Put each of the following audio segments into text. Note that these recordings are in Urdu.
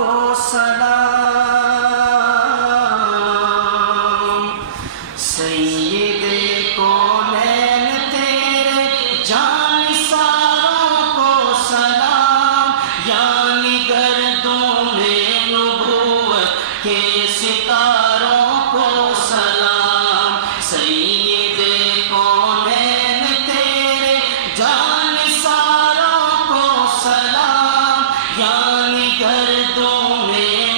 کو سلام، سید کونین تیرے جانثاروں کو سلام، یعنی گردون نبوت کے ستاروں کو سلام، سید کونین تیرے جانثاروں کو سلام، یعنی گردون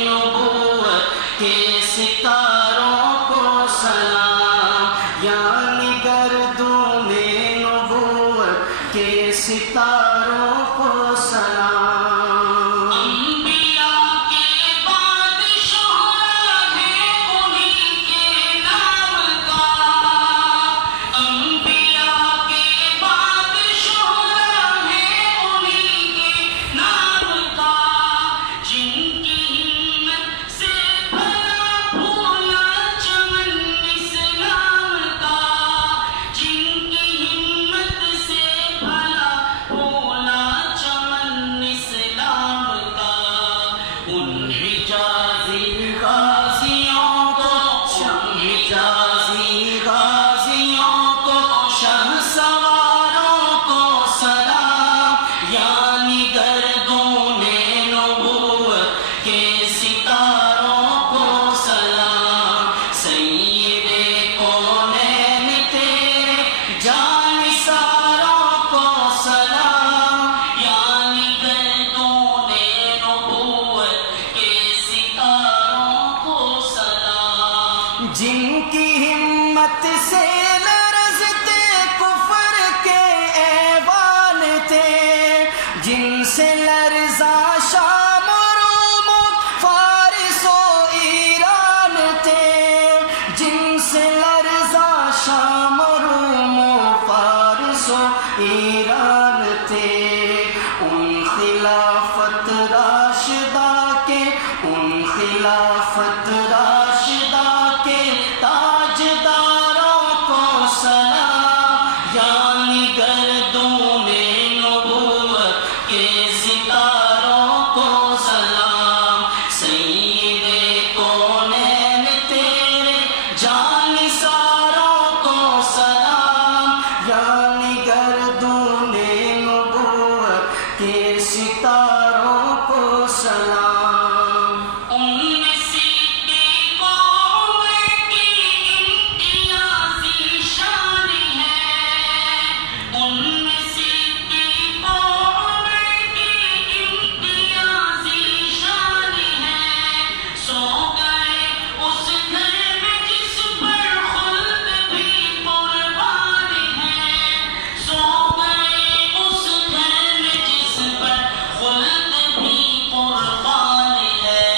نبوت کے ستاروں کو سلام، یعنی گردون نبوت کے ستاروں کو سلام۔ انبیاء کے بعد شہرا ہے انہی کے نام کا، انبیاء کے بعد شہرا ہے انہی کے نام کا، جن کی ہمت سے بھرا پھولا چمن اسلام کا، جن کی ہمت سے بھرا پھولا چمن اسلام کا، ان حجازی غازیوں کو، ان حجازی غازیوں کو، شہ سواروں کو سلام، یعنی گردون نبوت کے ستاروں کو سلام، سید کونین تیرے جانثاروں کو سلام، یعنی گردون نبوت کے ستاروں کو سلام۔ جن کی ہمت سے لرزتے کفر کے ایوان تھے، جن سے لرزا شام و روم و فارس و ایران تھے، جن سے لرزا شام و روم و فارس و ایران تھے، ان خلافت راشدہ کے، ان خلافت راشدہ کے تاجداروں کو سلام، یعنی گردون نبوت کے ستاروں کو سلام، سید کونین تیرے جانثاروں کو سلام، یعنی گردون نبوت کے ستاروں کو سلام۔ ان میں صدیق و عمر کی امتیازی شان ہے، ان میں صدیق و عمر کی امتیازی شان ہے، سو گئے اس گھر میں جس پر خلد بھی قربان ہے، سو گئے اس گھر میں جس پر خلد بھی قربان ہے،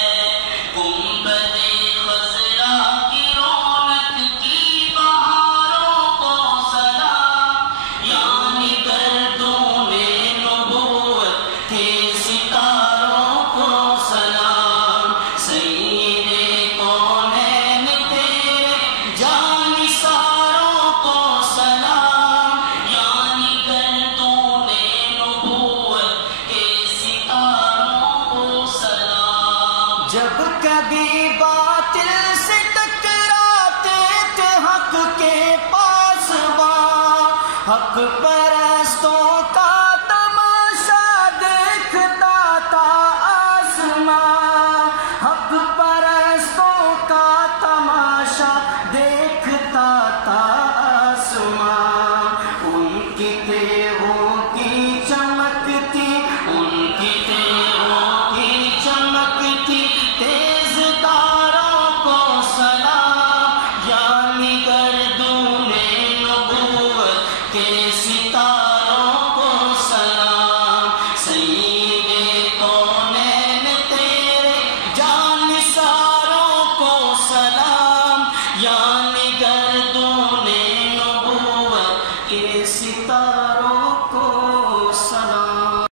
گنبد خضرا کی رونق کی بہاروں کو سلام، یعنی گردون نبوت کے ستاروں کو سلام، سید کونین تیرے جانثاروں کو سلام، یعنی گردون نبوت کے ستاروں کو سلام۔ جب کبھی باطل سے ٹکراتے تھے حق کے پاسباں، حق پرستوں کا تماشا دیکھتا تھا آسمان، حق پرستوں کا تماشا دیکھتا تھا آسمان، ان کی تھے وہ